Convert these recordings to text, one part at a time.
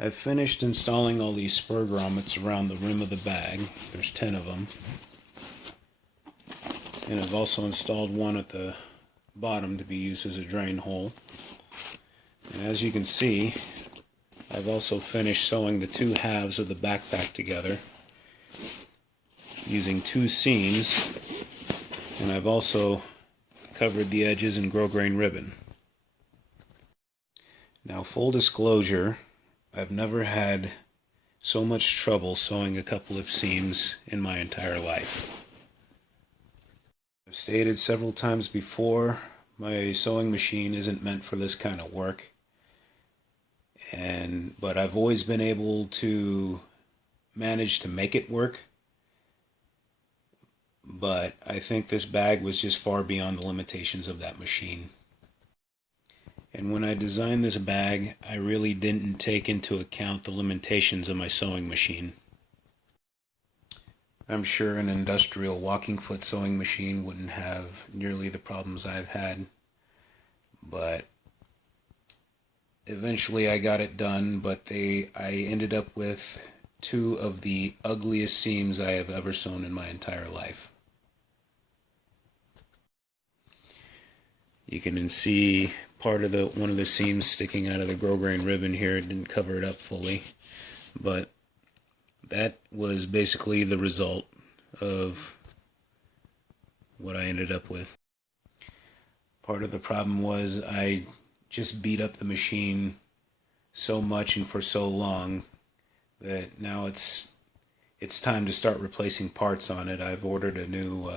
I've finished installing all these spur grommets around the rim of the bag. There's 10 of them. And I've also installed one at the bottom to be used as a drain hole. And as you can see, I've also finished sewing the two halves of the backpack together using two seams, and I've also covered the edges in grosgrain ribbon. Now, full disclosure, I've never had so much trouble sewing a couple of seams in my entire life. I've stated several times before, my sewing machine isn't meant for this kind of work, but I've always been able to manage to make it work. But I think this bag was just far beyond the limitations of that machine. And when I designed this bag, I really didn't take into account the limitations of my sewing machine. I'm sure an industrial walking foot sewing machine wouldn't have nearly the problems I've had, but eventually I got it done, but I ended up with two of the ugliest seams I have ever sewn in my entire life. You can see part of one of the seams sticking out of the grosgrain ribbon here. It didn't cover it up fully, but that was basically the result of what I ended up with. Part of the problem was I just beat up the machine so much and for so long that now it's time to start replacing parts on it. I've ordered a new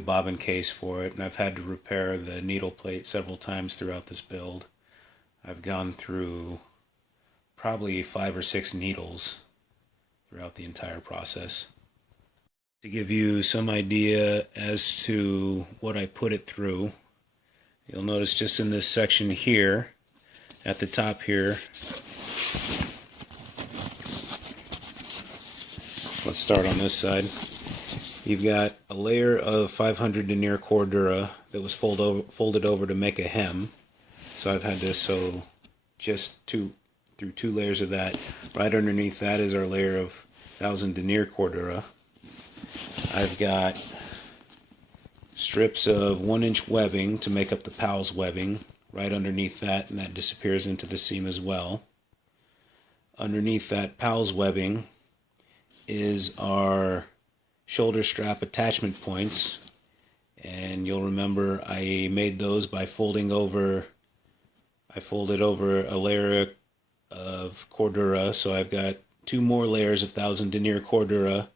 bobbin case for it, and I've had to repair the needle plate several times throughout this build. I've gone through probably 5 or 6 needles throughout the entire process. To give you some idea as to what I put it through, you'll notice just in this section here, at the top here, let's start on this side. You've got a layer of 500 denier cordura that was folded over to make a hem. So I've had to sew just through 2 layers of that. Right underneath that is our layer of 1000 denier cordura. I've got strips of 1-inch webbing to make up the PALS webbing right underneath that, and that disappears into the seam as well. Underneath that PALS webbing is our shoulder strap attachment points, and you'll remember I made those by folded over a layer of cordura, so I've got 2 more layers of 1000 denier cordura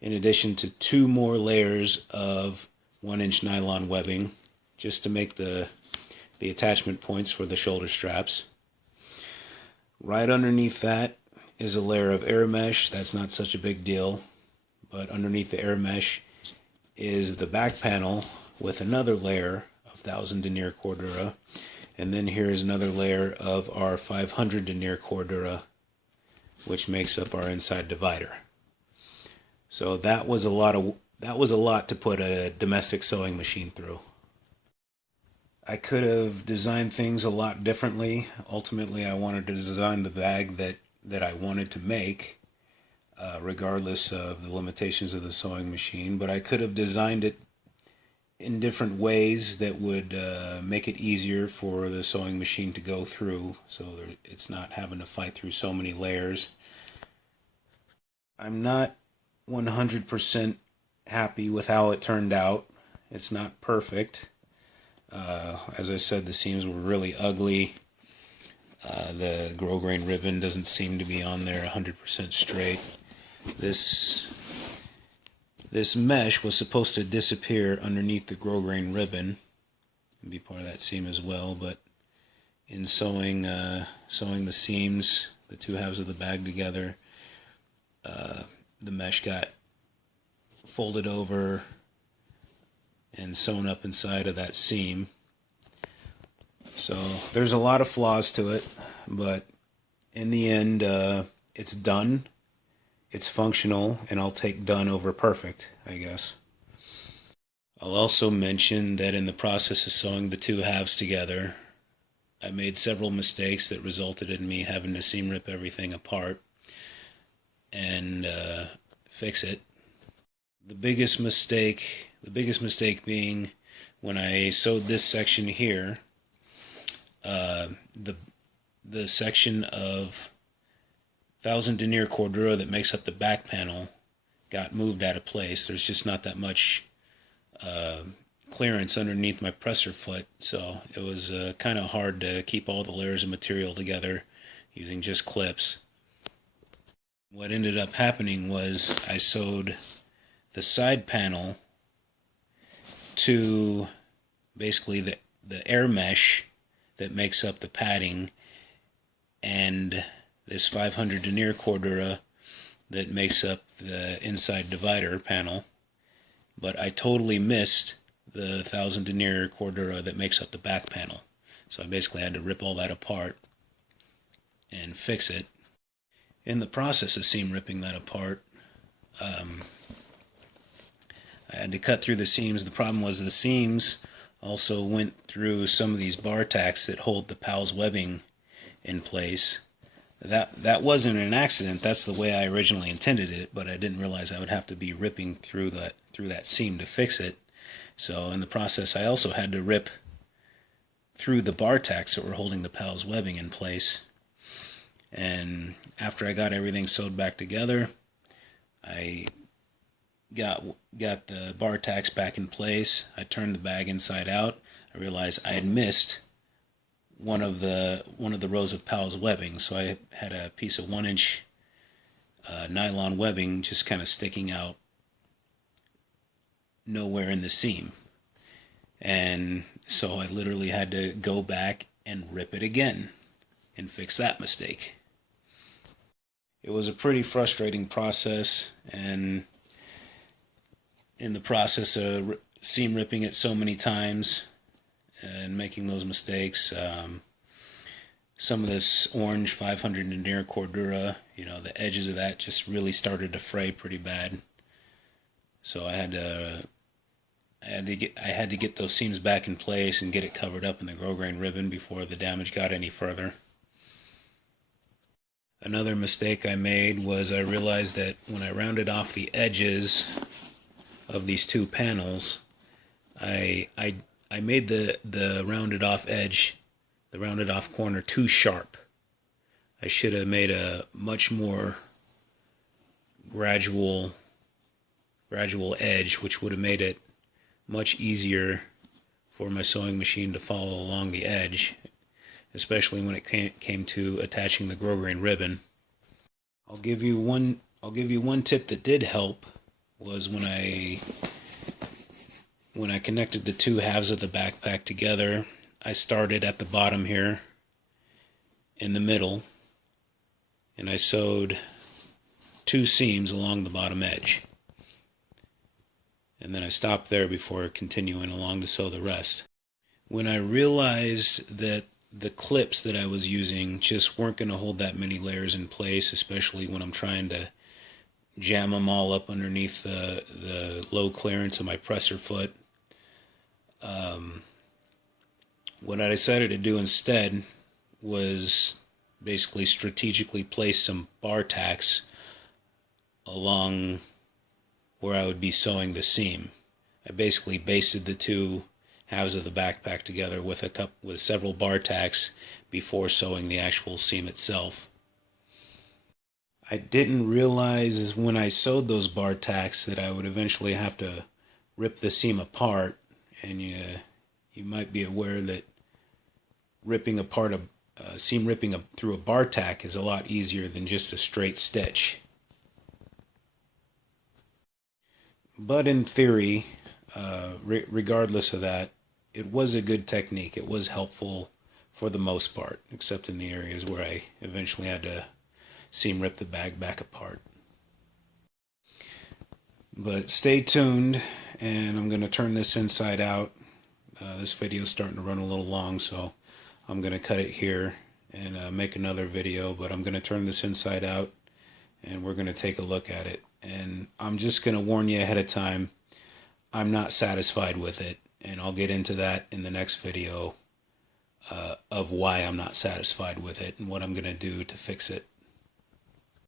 in addition to 2 more layers of 1-inch nylon webbing just to make the attachment points for the shoulder straps. Right underneath that is a layer of air mesh. That's not such a big deal. But underneath the air mesh is the back panel with another layer of 1000 denier cordura, and then here is another layer of our 500 denier cordura, which makes up our inside divider. So that was a lot to put a domestic sewing machine through. I could have designed things a lot differently. Ultimately, I wanted to design the bag that I wanted to make, regardless of the limitations of the sewing machine, but I could have designed it in different ways that would make it easier for the sewing machine to go through, so it's not having to fight through so many layers. I'm not 100% happy with how it turned out. It's not perfect. As I said, the seams were really ugly. The grosgrain ribbon doesn't seem to be on there 100% straight. This mesh was supposed to disappear underneath the grosgrain ribbon and be part of that seam as well, but in sewing the seams, the 2 halves of the bag together, the mesh got folded over and sewn up inside of that seam. So there's a lot of flaws to it, but in the end, it's done. It's functional, and I'll take done over perfect, I guess. I'll also mention that in the process of sewing the 2 halves together, I made several mistakes that resulted in me having to seam rip everything apart and fix it. The biggest mistake being when I sewed this section here, uh, the the section of 1000 denier cordura that makes up the back panel got moved out of place. There's just not that much uh, clearance underneath my presser foot, so it was kind of hard to keep all the layers of material together using just clips. What ended up happening was I sewed the side panel to basically the air mesh that makes up the padding and this 500 denier cordura that makes up the inside divider panel, but I totally missed the 1000 denier cordura that makes up the back panel. So I basically had to rip all that apart and fix it. In the process of seam ripping that apart, I had to cut through the seams. The problem was the seams also went through some of these bar tacks that hold the PALS webbing in place. That wasn't an accident. That's the way I originally intended it, but I didn't realize I would have to be ripping through that seam to fix it. So in the process, I also had to rip through the bar tacks that were holding the PALS webbing in place. And after I got everything sewed back together, I got the bar tacks back in place. I turned the bag inside out. I realized I had missed one of the rows of PALS webbing, so I had a piece of 1-inch nylon webbing just kind of sticking out nowhere in the seam. And so I literally had to go back and rip it again and fix that mistake. It was a pretty frustrating process, and in the process of seam ripping it so many times and making those mistakes, some of this orange 500 denier cordura, the edges of that just really started to fray pretty bad. So I had to get those seams back in place and get it covered up in the grosgrain ribbon before the damage got any further. Another mistake I made was I realized that when I rounded off the edges of these two panels, I made the rounded off edge, the rounded off corner, too sharp. I should have made a much more gradual edge, which would have made it much easier for my sewing machine to follow along the edge, especially when it came to attaching the grosgrain ribbon. I'll give you one tip that did help. Was when I connected the two halves of the backpack together, I started at the bottom here in the middle, and I sewed 2 seams along the bottom edge, and then I stopped there before continuing along to sew the rest. When I realized that the clips that I was using just weren't going to hold that many layers in place, especially when I'm trying to jam them all up underneath the low clearance of my presser foot, what I decided to do instead was basically strategically place some bar tacks along where I would be sewing the seam. I basically basted the two halves of the backpack together with several bar tacks before sewing the actual seam itself. I didn't realize when I sewed those bar tacks that I would eventually have to rip the seam apart, and you might be aware that ripping apart seam ripping through a bar tack is a lot easier than just a straight stitch. But in theory, regardless of that, it was a good technique. It was helpful for the most part, except in the areas where I eventually had to seam rip the bag back apart. But stay tuned, and I'm going to turn this inside out. This video is starting to run a little long, so I'm going to cut it here and make another video, but I'm going to turn this inside out and we're going to take a look at it. And I'm just going to warn you ahead of time, I'm not satisfied with it, and I'll get into that in the next video of why I'm not satisfied with it and what I'm going to do to fix it.